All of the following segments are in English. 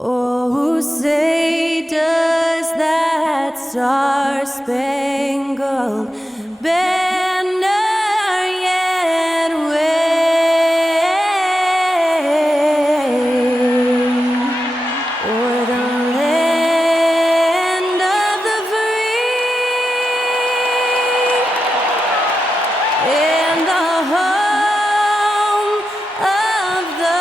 Oh, say does that star-spangled banner yet wave o'er the land of the free and the home of the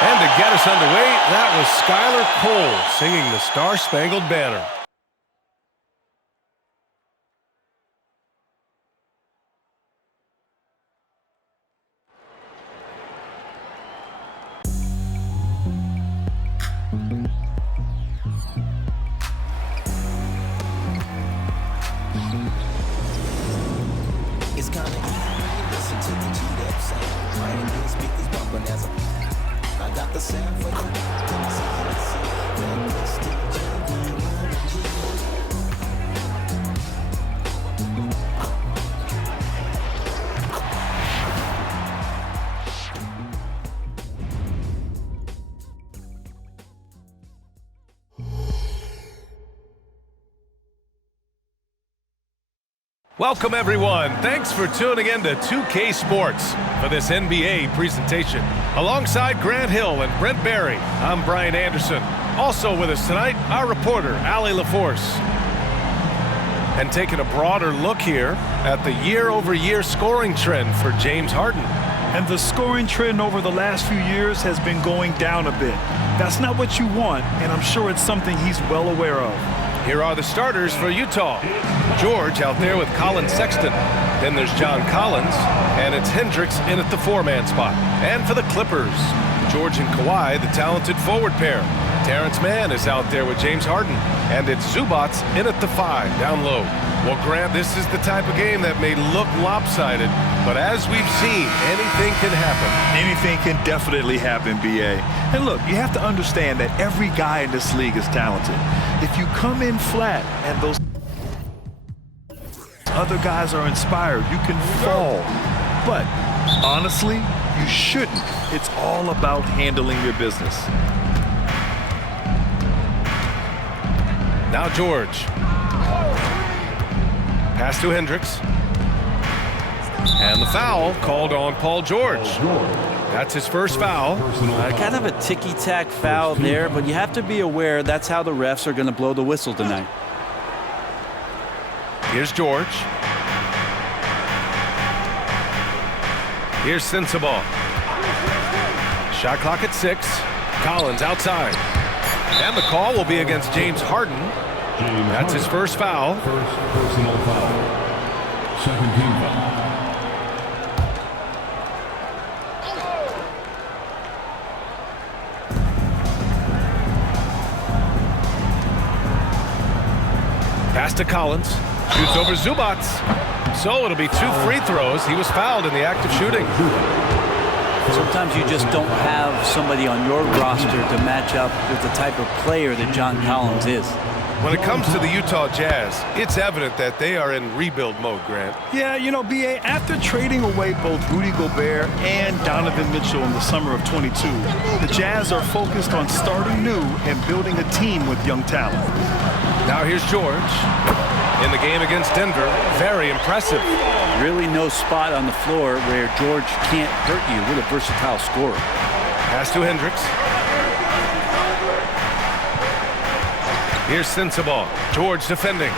And to get us underway, that was Skylar Cole singing the Star-Spangled Banner. It's kinda easy when you listen to the G-Dep sound. Right in the speakers bumping as I got the sound for the Welcome, everyone. Thanks for tuning in to 2K Sports for this NBA presentation. Alongside Grant Hill and Brent Barry, I'm Brian Anderson. Also with us tonight, our reporter, Allie LaForce. And taking a broader look here at the year-over-year scoring trend for James Harden. And the scoring trend over the last few years has been going down a bit. That's not what you want, and I'm sure it's something he's well aware of. Here are the starters for Utah. George out there with Colin Sexton. Then there's John Collins, and it's Hendricks in at the four-man spot. And for the Clippers, George and Kawhi, the talented forward pair. Terrence Mann is out there with James Harden, and it's Zubac in at the five, down low. Well, Grant, this is the type of game that may look lopsided, but as we've seen, anything can happen. Anything can definitely happen, B.A. And look, you have to understand that every guy in this league is talented. If you come in flat and those other guys are inspired, you can fall. But honestly, you shouldn't. It's all about handling your business. Now George. Pass to Hendricks. And the foul called on Paul George. That's his first foul. Kind of a ticky-tack foul there, but you have to be aware that's how the refs are going to blow the whistle tonight. Here's George. Here's Sensabaugh. Shot clock at 6. Collins outside. And the call will be against James Harden. That's his first foul. First personal foul. Second team foul. Pass to Collins. Shoots over Zubac. So it'll be 2 free throws. He was fouled in the act of shooting. Sometimes you just don't have somebody on your roster to match up with the type of player that John Collins is. When it comes to the Utah Jazz, it's evident that they are in rebuild mode, Grant. Yeah, you know, B.A., after trading away both Rudy Gobert and Donovan Mitchell in the summer of 22, the Jazz are focused on starting new and building a team with young talent. Now here's George. In the game against Denver, very impressive. Really no spot on the floor where George can't hurt you with a versatile scorer. Pass to Hendricks. Here's Sensabaugh. George defending.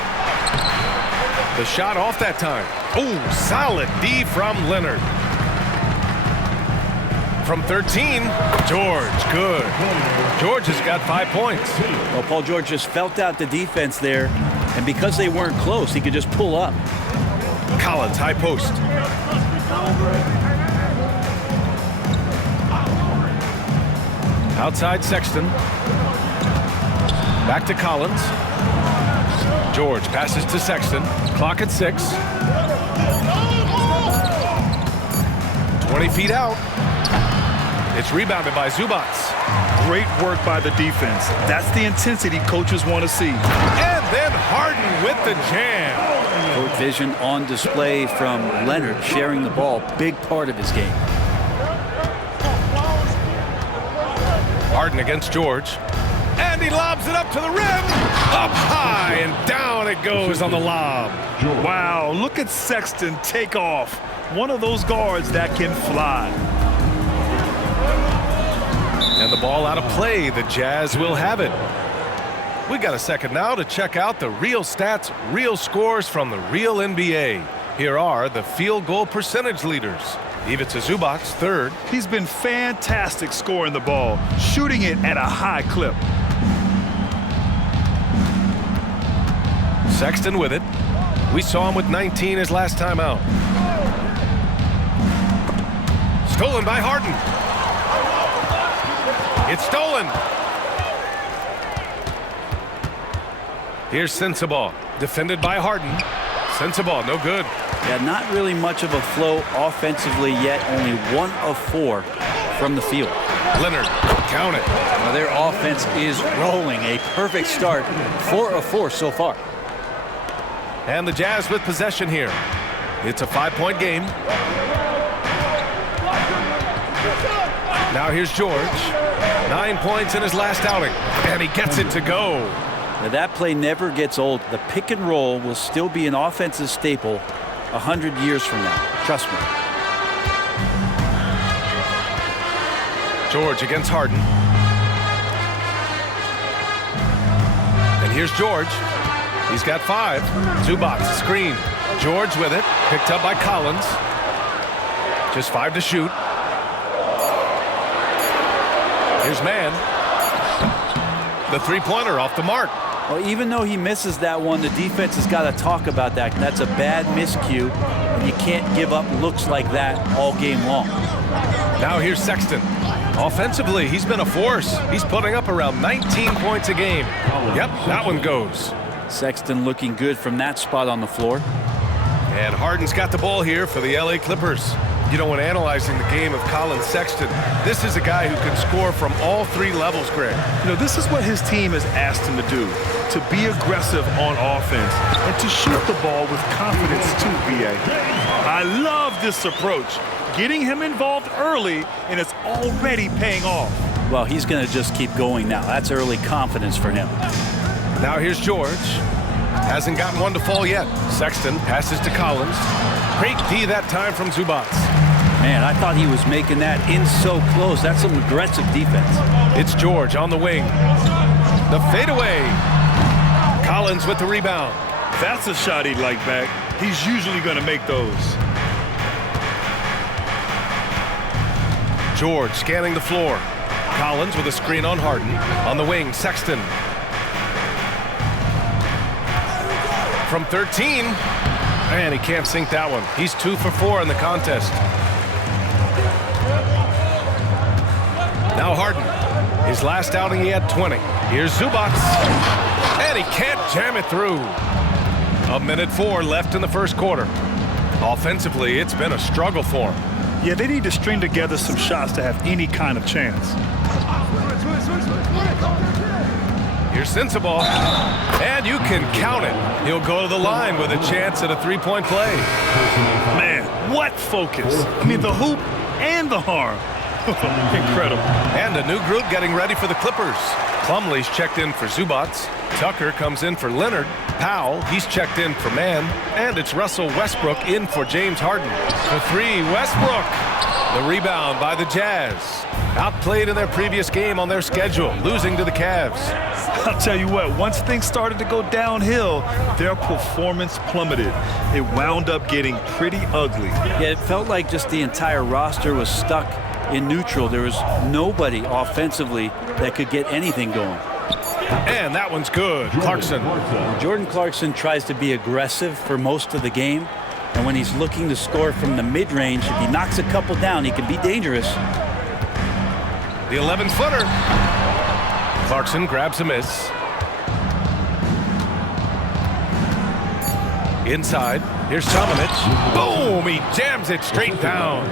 The shot off that time. Oh, solid D from Leonard. From 13, George, good. George has got 5 points. Well, Paul George just felt out the defense there, and because they weren't close, he could just pull up. Collins, high post. Outside Sexton. Back to Collins. George passes to Sexton. Clock at 6. 20 feet out. It's rebounded by Zubac. Great work by the defense. That's the intensity coaches want to see. And then Harden with the jam. Court vision on display from Leonard, sharing the ball, big part of his game. Harden against George. And he lobs it up to the rim. Up high and down it goes on the lob. Wow, look at Sexton take off. One of those guards that can fly. And the ball out of play. The Jazz will have it. We got a second now to check out the real stats, real scores from the real NBA. Here are the field goal percentage leaders. Ivica Zubac, third. He's been fantastic scoring the ball, shooting it at a high clip. Sexton with it. We saw him with 19 his last time out. Stolen by Harden. It's stolen. Here's Sensabaugh, defended by Harden. Sensabaugh, no good. Yeah, not really much of a flow offensively yet. Only 1 of 4 from the field. Leonard, count it. Now their offense is rolling. A perfect start. 4 of 4 so far. And the Jazz with possession here. It's a 5-point game. Now here's George. 9 points in his last outing. And he gets it to go. Now that play never gets old. The pick and roll will still be an offensive staple 100 years from now. Trust me. George against Harden. And here's George. He's got 5. Zubac, screen. George with it. Picked up by Collins. Just 5 to shoot. Here's Mann. The three-pointer off the mark. Well, even though he misses that one, the defense has got to talk about that. That's a bad miscue, and you can't give up looks like that all game long. Now here's Sexton. Offensively, he's been a force. He's putting up around 19 points a game. Yep, that one goes. Sexton looking good from that spot on the floor. And Harden's got the ball here for the LA Clippers. You know, when analyzing the game of Colin Sexton, this is a guy who can score from all 3 levels, Greg. You know, this is what his team has asked him to do, to be aggressive on offense and to shoot the ball with confidence too, B.A. I love this approach, getting him involved early, and it's already paying off. Well, he's going to just keep going now. That's early confidence for him. Now here's George. Hasn't gotten one to fall yet. Sexton passes to Collins. Great D that time from Zubac. Man, I thought he was making that in so close. That's some aggressive defense. It's George on the wing. The fadeaway. Collins with the rebound. That's a shot he'd like back. He's usually going to make those. George scanning the floor. Collins with a screen on Harden. On the wing, Sexton. From 13. And he can't sink that one. He's 2 for 4 in the contest. Now Harden. His last outing, he had 20. Here's Zubac. And he can't jam it through. 1:04 left in the first quarter. Offensively, it's been a struggle for him. Yeah, they need to string together some shots to have any kind of chance. Here's Sensabaugh. And you can count it. He'll go to the line with a chance at a 3-point play. Man, what focus. I mean, the hoop and the harm. Incredible. And a new group getting ready for the Clippers. Plumlee's checked in for Zubac. Tucker comes in for Leonard. Powell, he's checked in for Mann. And it's Russell Westbrook in for James Harden. For 3, Westbrook. The rebound by the Jazz. Outplayed in their previous game on their schedule, losing to the Cavs. I'll tell you what, once things started to go downhill, their performance plummeted. It wound up getting pretty ugly. Yeah, it felt like just the entire roster was stuck in neutral. There was nobody offensively that could get anything going. And that one's good. Clarkson. Jordan Clarkson tries to be aggressive for most of the game. And when he's looking to score from the mid-range, if he knocks a couple down, he can be dangerous. The 11-footer. Clarkson grabs a miss. Inside. Here's Tomanic. Boom! He jams it straight down.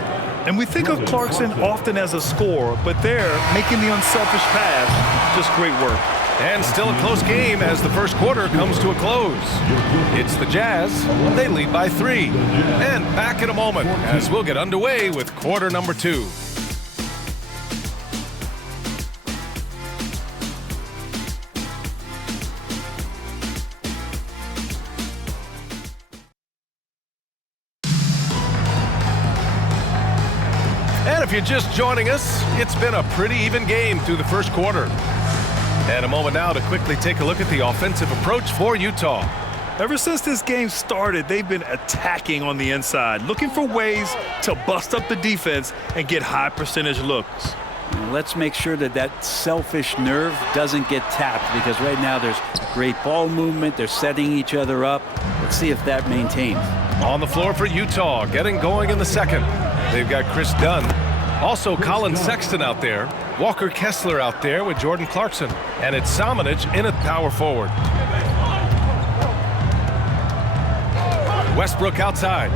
And we think of Clarkson often as a scorer, but there, making the unselfish pass, just great work. And still a close game as the first quarter comes to a close. It's the Jazz. They lead by 3. And back in a moment as we'll get underway with quarter number 2. And if you're just joining us, it's been a pretty even game through the first quarter. And a moment now to quickly take a look at the offensive approach for Utah. Ever since this game started, they've been attacking on the inside, looking for ways to bust up the defense and get high percentage looks. Let's make sure that that selfish nerve doesn't get tapped, because right now there's great ball movement. They're setting each other up. Let's see if that maintains. On the floor for Utah, getting going in the second. They've got Chris Dunn. Also Colin Sexton out there. Walker Kessler out there with Jordan Clarkson. And it's Samanic in at power forward. Westbrook outside.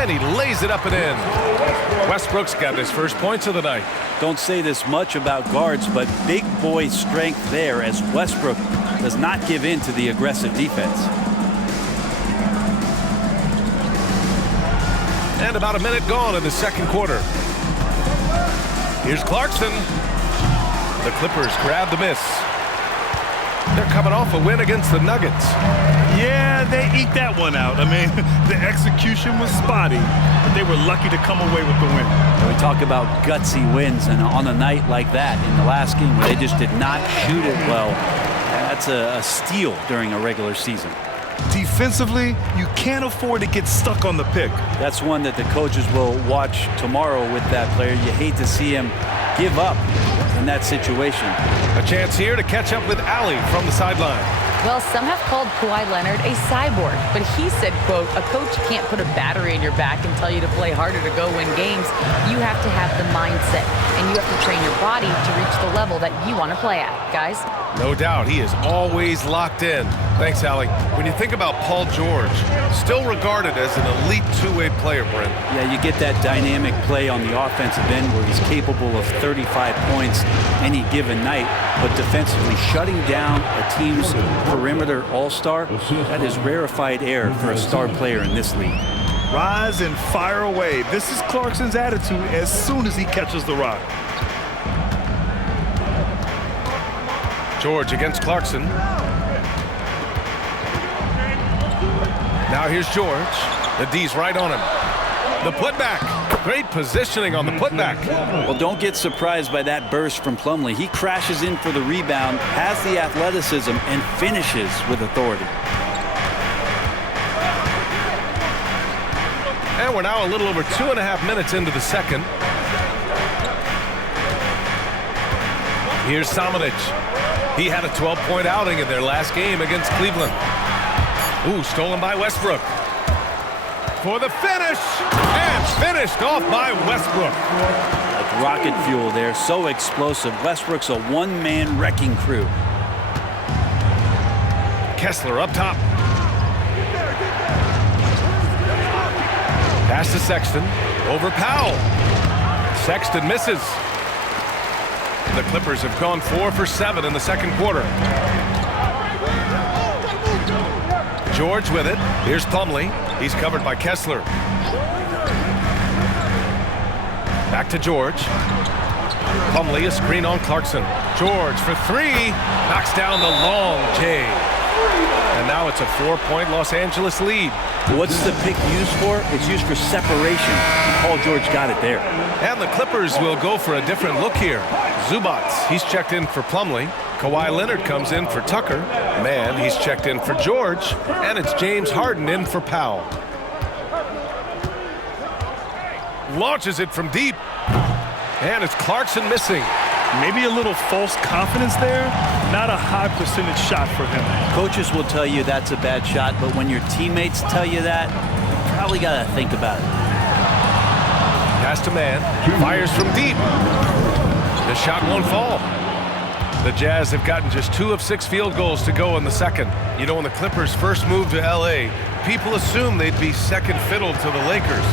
And he lays it up and in. Westbrook's got his first points of the night. Don't say this much about guards, but big boy strength there as Westbrook does not give in to the aggressive defense. And about a minute gone in the second quarter. Here's Clarkson. The Clippers grab the miss. They're coming off a win against the Nuggets. Yeah, they eke that one out. I mean, the execution was spotty, but they were lucky to come away with the win. We talk about gutsy wins, and on a night like that in the last game where they just did not shoot it well, that's a steal during a regular season. Defensively, you can't afford to get stuck on the pick. That's one that the coaches will watch tomorrow with that player. You hate to see him give up in that situation. A chance here to catch up with Allie from the sideline. Well, some have called Kawhi Leonard a cyborg, but he said, quote, a coach can't put a battery in your back and tell you to play harder to go win games. You have to have the mindset, and you have to train your body to reach the level that you want to play at, guys. No doubt, he is always locked in. Thanks, Allie. When you think about Paul George, still regarded as an elite two-way player, Brent. Yeah, you get that dynamic play on the offensive end where he's capable of 35 points any given night, but defensively shutting down a team's perimeter all-star, that is rarefied air for a star player in this league. Rise and fire away. This is Clarkson's attitude as soon as he catches the rock. George against Clarkson. Now here's George. The D's right on him. The putback. Great positioning on the putback. Well, don't get surprised by that burst from Plumlee. He crashes in for the rebound, has the athleticism, and finishes with authority. And we're now a little over 2.5 minutes into the second. Here's Samanic. He had a 12-point outing in their last game against Cleveland. Ooh, stolen by Westbrook. For the finish, and finished off by Westbrook. Like rocket fuel there, so explosive. Westbrook's a one-man wrecking crew. Kessler up top. Pass to Sexton, over Powell. Sexton misses. The Clippers have gone 4 for 7 in the second quarter. George with it. Here's Plumlee. He's covered by Kessler. Back to George. Plumlee, a screen on Clarkson. George for 3. Knocks down the long J. And now it's a 4-point Los Angeles lead. What's the pick used for? It's used for separation. Paul George got it there. And the Clippers will go for a different look here. Zubats, he's checked in for Plumlee. Kawhi Leonard comes in for Tucker. Mann, he's checked in for George. And it's James Harden in for Powell. Launches it from deep. And it's Clarkson missing. Maybe a little false confidence there. Not a high percentage shot for him. Coaches will tell you that's a bad shot, but when your teammates tell you that, you probably got to think about it. Pass to Mann. Fires from deep. The shot won't fall. The Jazz have gotten just 2 of 6 field goals to go in the second. You know, when the Clippers first moved to L.A., people assumed they'd be second fiddle to the Lakers.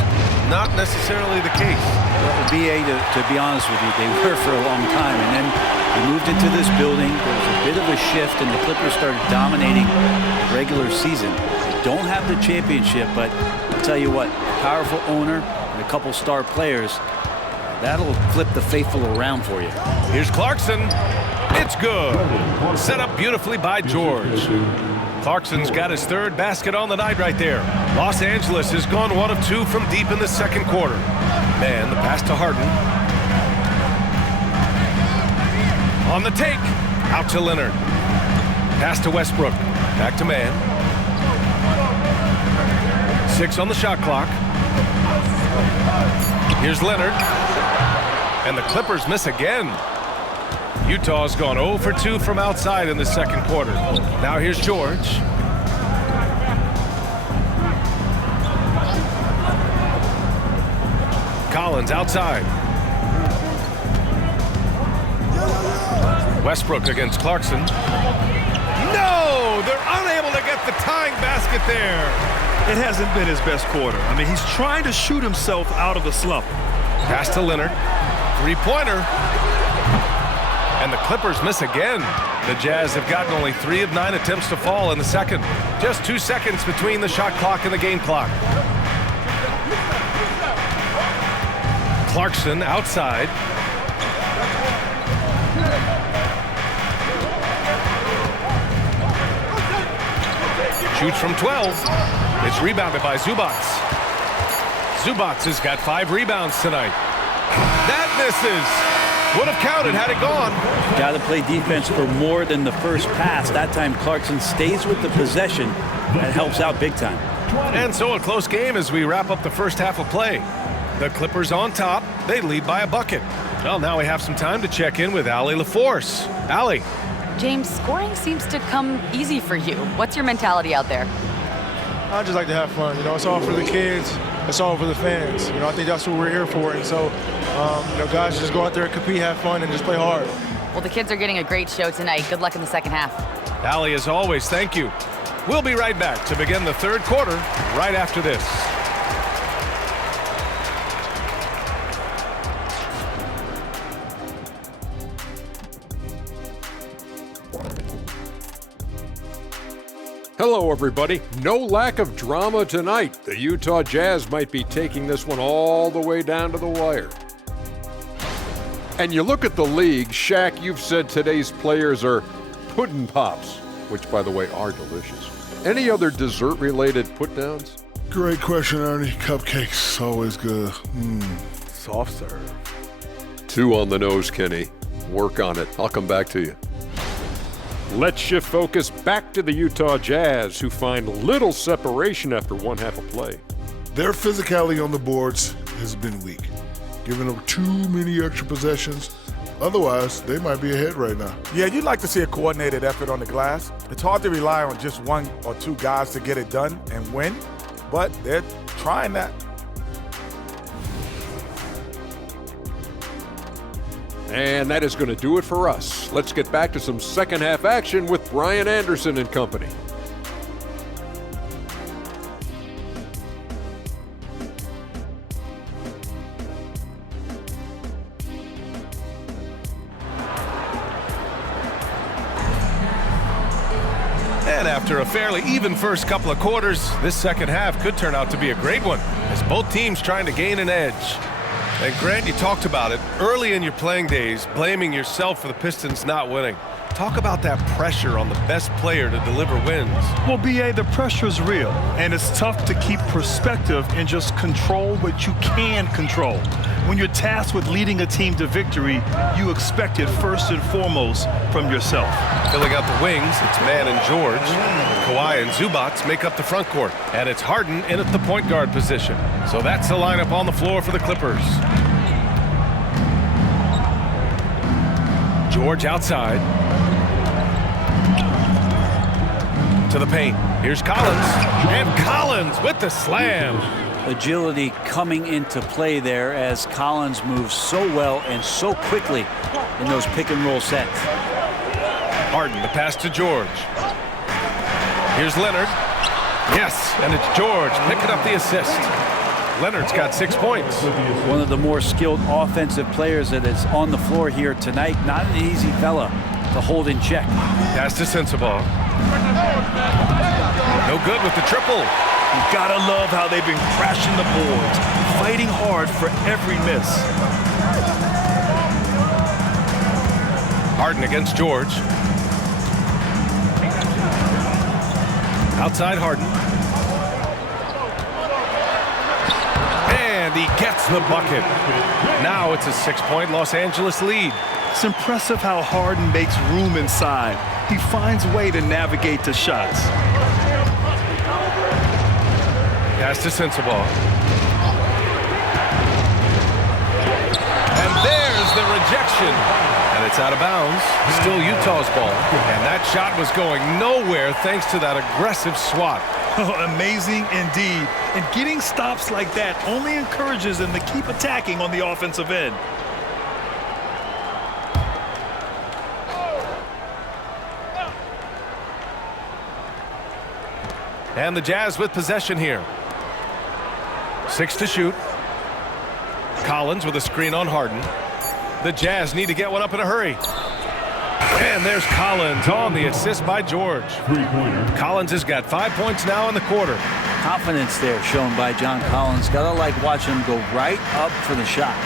Not necessarily the case. Well, BA, to be honest with you, they were for a long time. And then we moved into this building. There was a bit of a shift, and the Clippers started dominating the regular season. They don't have the championship, but I'll tell you what, powerful owner and a couple star players, that'll flip the faithful around for you. Here's Clarkson. It's good. Set up beautifully by George. Clarkson's got his 3rd basket on the night right there. Los Angeles has gone 1 of 2 from deep in the second quarter. Man, the pass to Harden. On the take. Out to Leonard. Pass to Westbrook. Back to man. 6 on the shot clock. Here's Leonard. And the Clippers miss again. Utah's gone 0 for 2 from outside in the second quarter. Now here's George. Collins outside. Westbrook against Clarkson. No! They're unable to get the tying basket there. It hasn't been his best quarter. I mean, he's trying to shoot himself out of the slump. Pass to Leonard. 3-pointer. And the Clippers miss again. The Jazz have gotten only 3 of 9 attempts to fall in the second. Just 2 seconds between the shot clock and the game clock. Clarkson outside. Shoots from 12. It's rebounded by Zubac. Zubac has got 5 rebounds tonight. That misses. Would have counted had it gone. Got to play defense for more than the first pass. That time Clarkson stays with the possession. That helps out big time. And so a close game as we wrap up the first half of play. The Clippers on top. They lead by a bucket. Well, now we have some time to check in with Allie LaForce. Allie. James, scoring seems to come easy for you. What's your mentality out there? I just like to have fun. You know, it's all for the kids. It's all for the fans. You know, I think that's what we're here for. And so, you know, guys, just go out there and compete, have fun, and just play hard. Well, the kids are getting a great show tonight. Good luck in the second half. Allie, as always, thank you. We'll be right back to begin the third quarter right after this. Hello, everybody. No lack of drama tonight. The Utah Jazz might be taking this one all the way down to the wire. And you look at the league, Shaq, you've said today's players are pudding pops, which, by the way, are delicious. Any other dessert-related put-downs? Great question, Ernie. Cupcakes, always good. Soft serve. 2 on the nose, Kenny. Work on it. I'll come back to you. Let's shift focus back to the Utah Jazz, who find little separation after one half of play. Their physicality on the boards has been weak, giving up too many extra possessions. Otherwise, they might be ahead right now. Yeah, you'd like to see a coordinated effort on the glass. It's hard to rely on just 1 or 2 guys to get it done and win, but they're trying that. And that is going to do it for us. Let's get back to some second half action with Brian Anderson and company. And after a fairly even first couple of quarters, this second half could turn out to be a great one as both teams trying to gain an edge. And Grant, you talked about it early in your playing days, blaming yourself for the Pistons not winning. Talk about that pressure on the best player to deliver wins. Well, BA, the pressure is real, and it's tough to keep perspective and just control what you can control. When you're tasked with leading a team to victory, you expect it first and foremost from yourself. Filling out the wings, it's Mann and George. Kawhi and Zubac make up the front court, and it's Harden in at the point guard position. So that's the lineup on the floor for the Clippers. George outside. To the paint. Here's Collins. And Collins with the slam. Agility coming into play there as Collins moves so well and so quickly in those pick and roll sets. Harden, the pass to George. Here's Leonard. Yes, and it's George picking up the assist. Leonard's got 6 points. One of the more skilled offensive players that is on the floor here tonight. Not an easy fella to hold in check. Pass to Sensabaugh. No good with the triple. You gotta love how they've been crashing the boards, fighting hard for every miss. Harden against George. Outside Harden. And he gets the bucket. Now it's a 6-point Los Angeles lead. It's impressive how Harden makes room inside. He finds a way to navigate the shots. Pass to Sensabaugh. And there's the rejection. And it's out of bounds. Still Utah's ball. And that shot was going nowhere thanks to that aggressive swat. Oh, amazing indeed. And getting stops like that only encourages them to keep attacking on the offensive end. And the Jazz with possession here. 6 to shoot. Collins with a screen on Harden. The Jazz need to get one up in a hurry. And there's Collins on the assist by George. Collins has got 5 points now in the quarter. Confidence there shown by John Collins. Gotta like watching him go right up for the shot.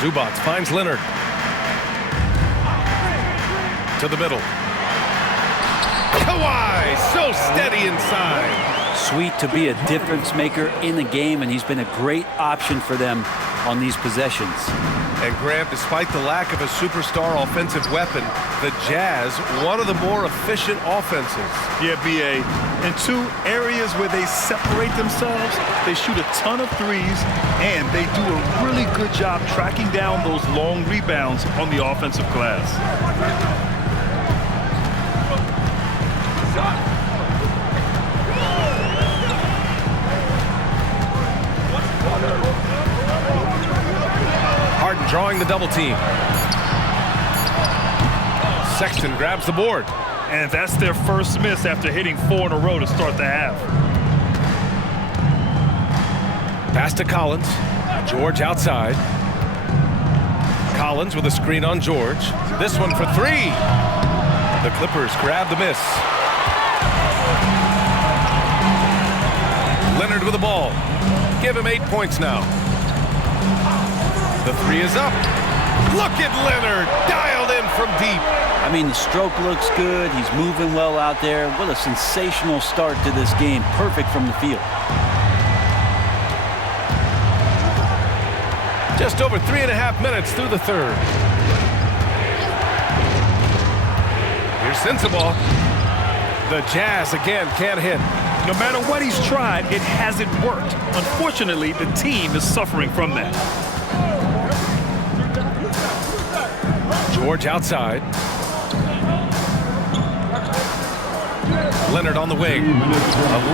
Zubac finds Leonard. To the middle. Kawhi, so steady inside. Sweet to be a difference maker in the game, and he's been a great option for them on these possessions. And Grant, despite the lack of a superstar offensive weapon, the Jazz, one of the more efficient offenses. Yeah, B.A. In 2 areas where they separate themselves, they shoot a ton of threes, and they do a really good job tracking down those long rebounds on the offensive glass. Harden drawing the double team. Sexton grabs the board. And that's their first miss after hitting 4 in a row to start the half. Pass to Collins. George outside. Collins with a screen on George. This one for 3. The Clippers grab the miss. Leonard with the ball. Give him 8 points now. The 3 is up. Look at Leonard, dialed in from deep. I mean, the stroke looks good. He's moving well out there. What a sensational start to this game. Perfect from the field. Just over 3.5 minutes through the third. Here's Sensabaugh. The Jazz again can't hit. No matter what he's tried, it hasn't worked. Unfortunately, the team is suffering from that. George outside. Leonard on the wing.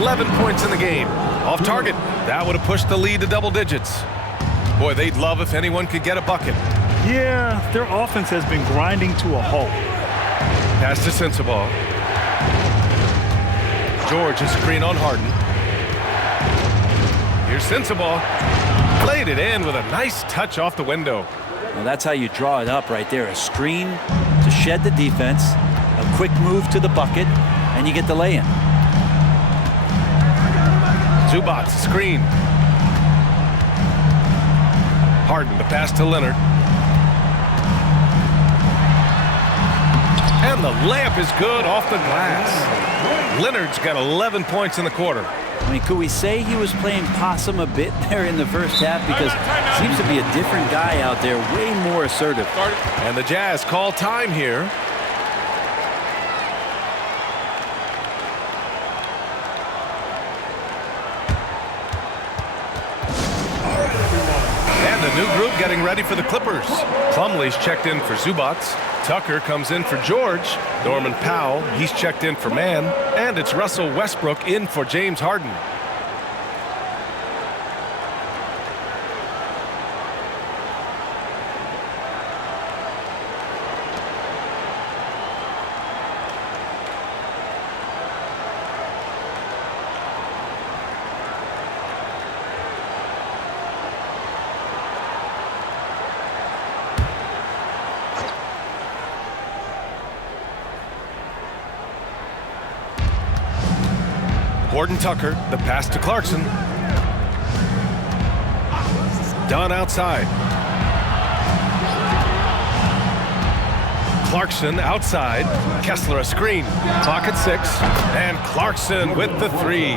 11 points in the game. Off target. That would have pushed the lead to double digits. Boy, they'd love if anyone could get a bucket. Yeah, their offense has been grinding to a halt. Pass to Sensabaugh. George is screen on Harden. Here's Sensabaugh. Played it in with a nice touch off the window. Well, that's how you draw it up right there. A screen to shed the defense, a quick move to the bucket, and you get the lay-in. Zubac screen. Harden, the pass to Leonard. And the layup is good off the glass. Leonard's got 11 points in the quarter. I mean, could we say he was playing possum a bit there in the first half? Because it seems to be a different guy out there, way more assertive. And the Jazz call time here. And the new group getting ready for the Clippers. Plumlee's checked in for Zubac. Tucker comes in for George. Norman Powell, he's checked in for Mann. And it's Russell Westbrook in for James Harden. Horton Tucker, the pass to Clarkson. Dunn outside. Clarkson outside. Kessler a screen. Clock at 6. And Clarkson with the 3.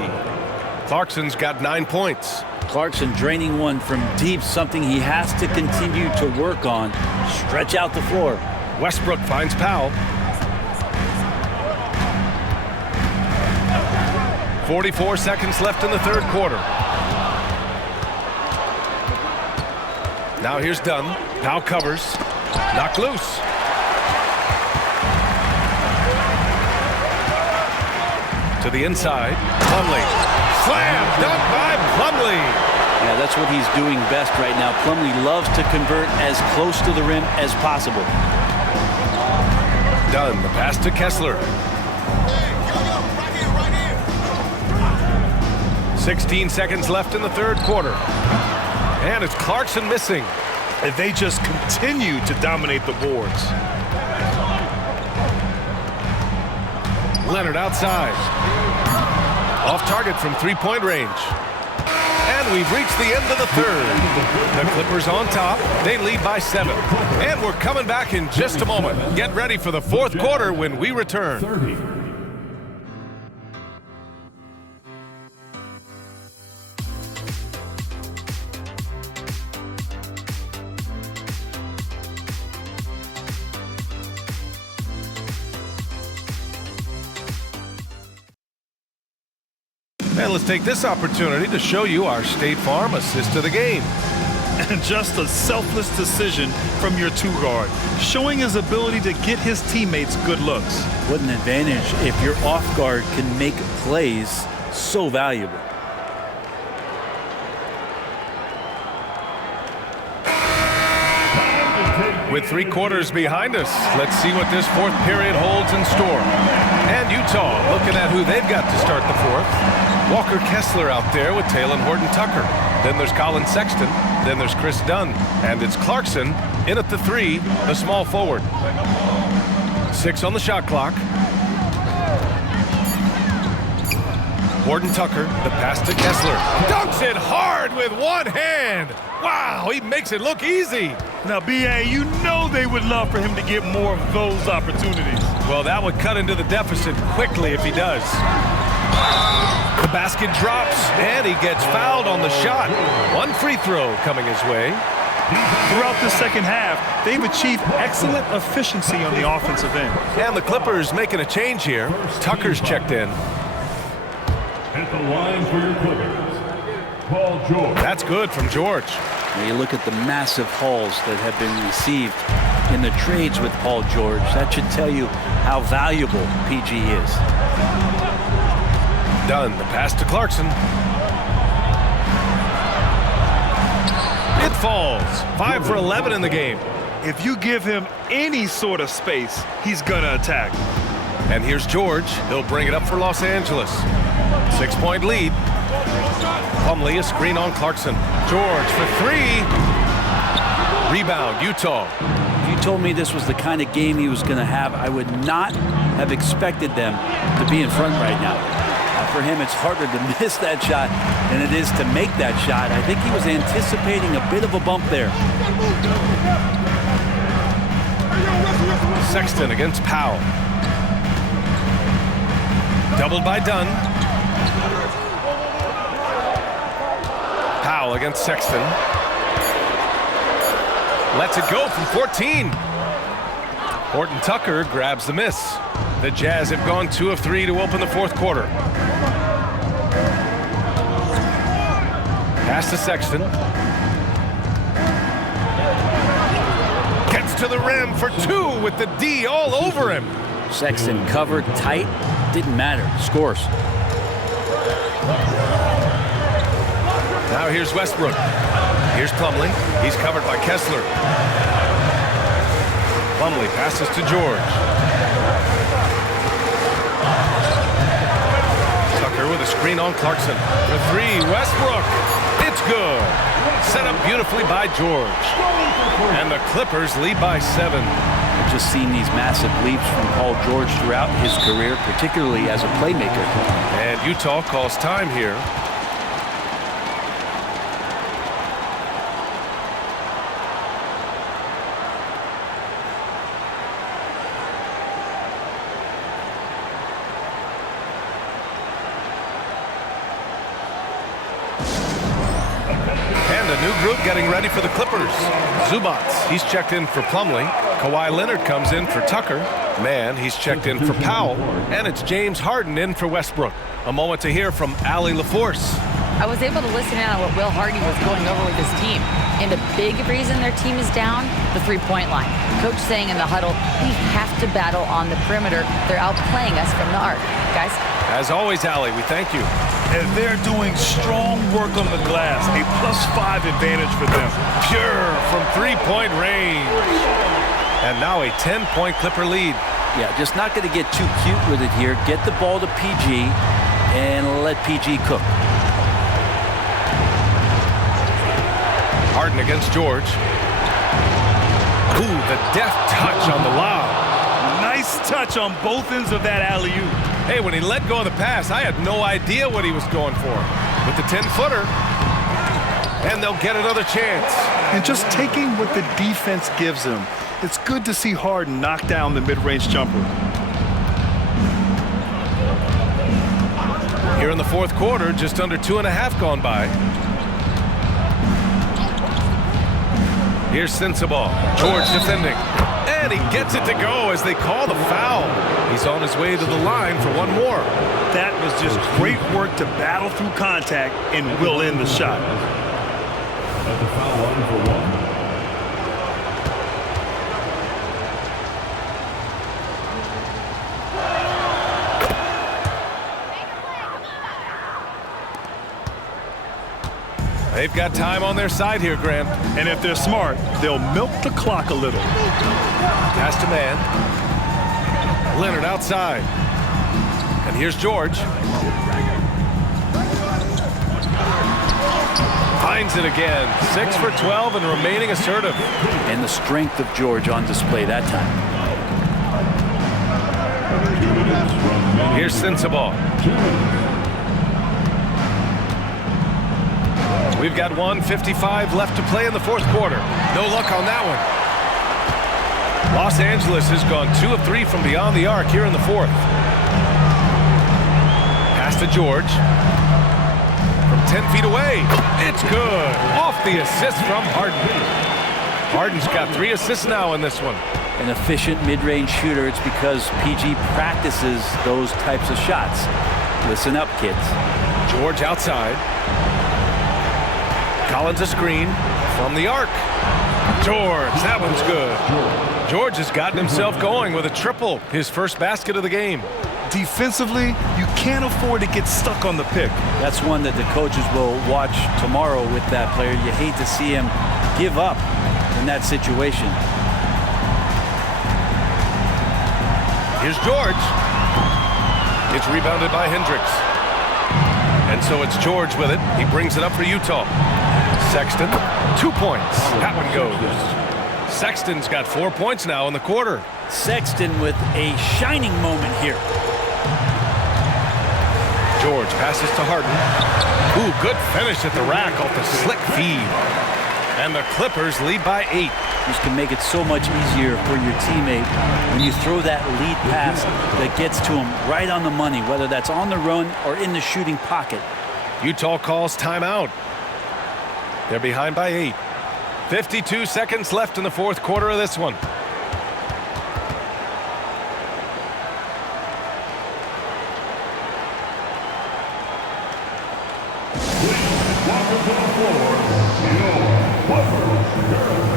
Clarkson's got 9 points. Clarkson draining one from deep, something he has to continue to work on. Stretch out the floor. Westbrook finds Powell. 44 seconds left in the third quarter. Now here's Dunn. Powell covers. Knocked loose. To the inside. Plumlee. Slam dunk by Plumlee. Yeah, that's what he's doing best right now. Plumlee loves to convert as close to the rim as possible. Dunn, the pass to Kessler. 16 seconds left in the third quarter. And it's Clarkson missing. And they just continue to dominate the boards. Leonard outside. Off target from three-point range. And we've reached the end of the third. The Clippers on top. They lead by 7. And we're coming back in just a moment. Get ready for the fourth quarter when we return. 30. And let's take this opportunity to show you our State Farm assist of the game. And just a selfless decision from your two guard, showing his ability to get his teammates good looks. What an advantage if your off guard can make plays so valuable. With 3 quarters behind us, let's see what this fourth period holds in store. And Utah looking at who they've got to start the fourth. Walker Kessler out there with Talen Horton Tucker. Then there's Colin Sexton. Then there's Chris Dunn. And it's Clarkson in at the 3, the small forward. 6 on the shot clock. Horton Tucker, the pass to Kessler. Dunks it hard with one hand. Wow, he makes it look easy. Now, B.A., you know they would love for him to get more of those opportunities. Well, that would cut into the deficit quickly if he does. The basket drops, and he gets fouled on the shot. One free throw coming his way. Throughout the second half, they've achieved excellent efficiency on the offensive end. And the Clippers making a change here. Tucker's checked in. At the line for your Clippers, Paul George. That's good from George. When you look at the massive hauls that have been received in the trades with Paul George, that should tell you how valuable PG is. Dunn, the pass to Clarkson. It falls. 5 for 11 in the game. If you give him any sort of space, he's gonna attack. And here's George. He'll bring it up for Los Angeles. 6-point lead. Plumlee, a screen on Clarkson. George for 3. Rebound, Utah. If you told me this was the kind of game he was going to have, I would not have expected them to be in front right now. For him, it's harder to miss that shot than it is to make that shot. I think he was anticipating a bit of a bump there. Sexton against Powell. Doubled by Dunn. Powell against Sexton. Lets it go from 14. Horton Tucker grabs the miss. The Jazz have gone 2 of 3 to open the fourth quarter. Pass to Sexton. Gets to the rim for 2 with the D all over him. Sexton covered tight. Didn't matter. Scores. Now here's Westbrook. Here's Plumlee. He's covered by Kessler. Plumlee passes to George. Tucker with a screen on Clarkson. For 3, Westbrook. It's good. Set up beautifully by George. And the Clippers lead by 7. We've just seen these massive leaps from Paul George throughout his career, particularly as a playmaker. And Utah calls time here. Group getting ready for the Clippers. Zubats, he's checked in for Plumlee. Kawhi Leonard comes in for Tucker. Mann, he's checked in for Powell. And it's James Harden in for Westbrook. A moment to hear from Allie LaForce. I was able to listen in on what Will Hardy was going over with his team. And a big reason their team is down, the three-point line. Coach saying in the huddle, we have to battle on the perimeter. They're outplaying us from the arc. Guys? As always, Allie, we thank you. And they're doing strong work on the glass. A +5 advantage for them. Pure from three-point range. And now a 10-point Clipper lead. Yeah, just not going to get too cute with it here. Get the ball to PG and let PG cook. Harden against George. Ooh, the deft touch on the lob. Nice touch on both ends of that alley-oop. Hey, when he let go of the pass, I had no idea what he was going for. With the 10-footer, and they'll get another chance. And just taking what the defense gives him. It's good to see Harden knock down the mid-range jumper. Here in the fourth quarter, just under 2.5 gone by. Here's Sensabaugh. George defending. And he gets it to go as they call the foul. He's on his way to the line for one more. That was just great work to battle through contact and will end the shot. At the foul line for one. They've got time on their side here, Grant. And if they're smart, they'll milk the clock a little. Pass to Mann. Leonard outside. And here's George. Finds it again. 6 for 12 and remaining assertive. And the strength of George on display that time. Here's Sensabaugh. We've got 1:55 left to play in the fourth quarter. No luck on that one. Los Angeles has gone 2 of 3 from beyond the arc here in the fourth. Pass to George. From 10 feet away. It's good. Off the assist from Harden. Harden's got 3 assists now in this one. An efficient mid-range shooter. It's because PG practices those types of shots. Listen up, kids. George outside. Collins a screen from the arc. George, that one's good. George has gotten himself going with a triple, his first basket of the game. Defensively, you can't afford to get stuck on the pick. That's one that the coaches will watch tomorrow with that player. You hate to see him give up in that situation. Here's George. It's rebounded by Hendricks. And so it's George with it. He brings it up for Utah. Sexton, 2 points. That one goes. Sexton's got 4 points now in the quarter. Sexton with a shining moment here. George passes to Harden. Ooh, good finish at the rack off the slick feed. And the Clippers lead by 8. This can make it so much easier for your teammate when you throw that lead pass that gets to him right on the money, whether that's on the run or in the shooting pocket. Utah calls timeout. They're behind by 8. 52 seconds left in the fourth quarter of this one. Welcome to the floor, your Clippers girls.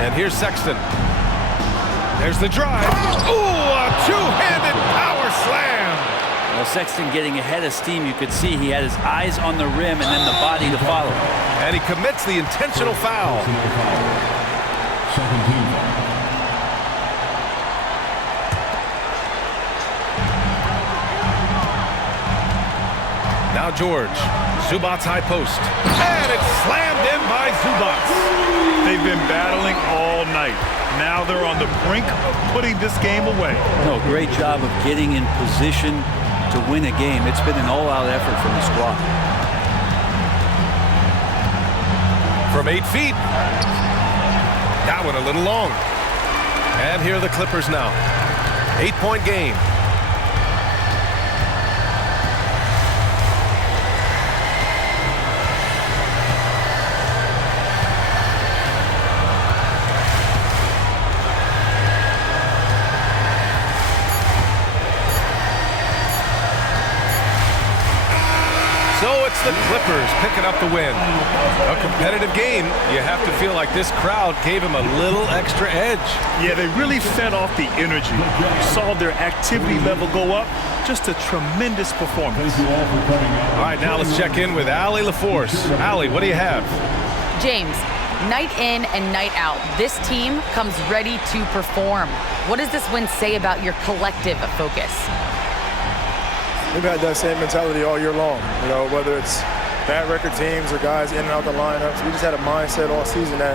And here's Sexton. There's the drive. Ooh, a two-handed power slam. Well, Sexton getting ahead of steam. You could see he had his eyes on the rim and then the body to follow. And he commits the intentional foul. Second team. Now George. Zubac's high post. And it's slammed in by Zubac. They've been battling all night. Now they're on the brink of putting this game away. No, great job of getting in position to win a game. It's been an all-out effort from the squad. From 8 feet. That one a little long. And here are the Clippers now. 8-point game. So it's the Clippers picking up the win. A competitive game. You have to feel like this crowd gave him a little extra edge. Yeah, they really fed off the energy. Saw their activity level go up. Just a tremendous performance. All right, now let's check in with Allie LaForce. Allie, what do you have? James, night in and night out, this team comes ready to perform. What does this win say about your collective focus? We've had that same mentality all year long, you know, whether it's bad record teams or guys in and out the lineups. We just had a mindset all season that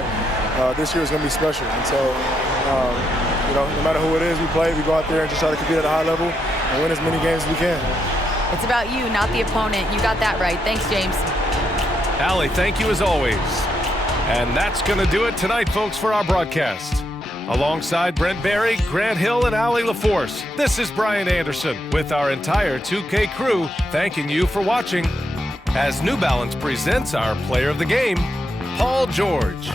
this year is going to be special. And so, you know, no matter who it is we play, we go out there and just try to compete at a high level and win as many games as we can. It's about you, not the opponent. You got that right. Thanks, James. Allie, thank you as always. And that's going to do it tonight, folks, for our broadcast. Alongside Brent Barry, Grant Hill, and Allie LaForce, this is Brian Anderson with our entire 2K crew thanking you for watching as New Balance presents our player of the game, Paul George.